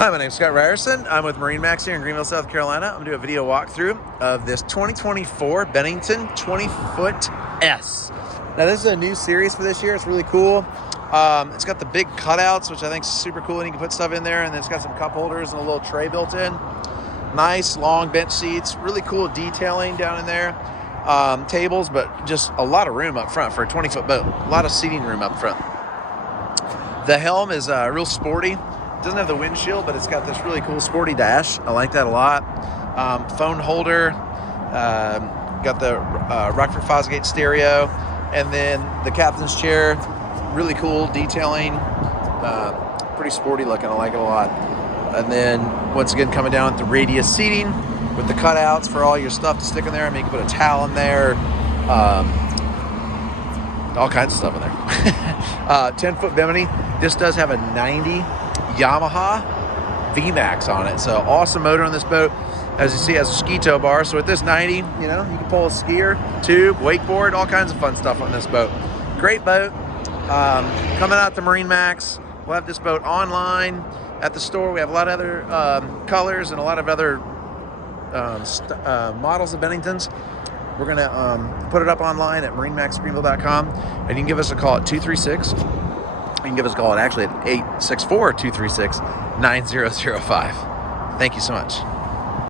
Hi, my name is Scott Ryerson. I'm with MarineMax here in Greenville, South Carolina. I'm going to do a video walkthrough of this 2024 Bennington 20S. Now, this is a new series for this year. It's really cool. It's got the big cutouts, which I think is super cool, and you can put stuff in there, and then it's got some cup holders and a little tray built in. Nice, long bench seats. Really cool detailing down in there. Tables, but just a lot of room up front for a 20-foot boat. A lot of seating room up front. The helm is real sporty. It doesn't have the windshield, but it's got this really cool sporty dash. I like that a lot. Phone holder, got the Rockford Fosgate stereo, and then the captain's chair, really cool detailing, pretty sporty looking. I like it a lot. And then once again, coming down with the radius seating with the cutouts for all your stuff to stick in there. I mean, you can put a towel in there, all kinds of stuff in there. 10-foot bimini. This does have a 90 Yamaha VMAX on it, so awesome motor on this boat. As you see, it has a ski tow bar, so with this 90, you know, you can pull a skier, tube, wakeboard, all kinds of fun stuff on this boat. Great boat. Coming out to MarineMax. We'll have this boat online at the store. We have a lot of other colors and a lot of other models of Benningtons. We're going to put it up online at MarineMaxGreenville.com, and you can give us a call at 236. You can give us a call at 864-236-9005. Thank you so much.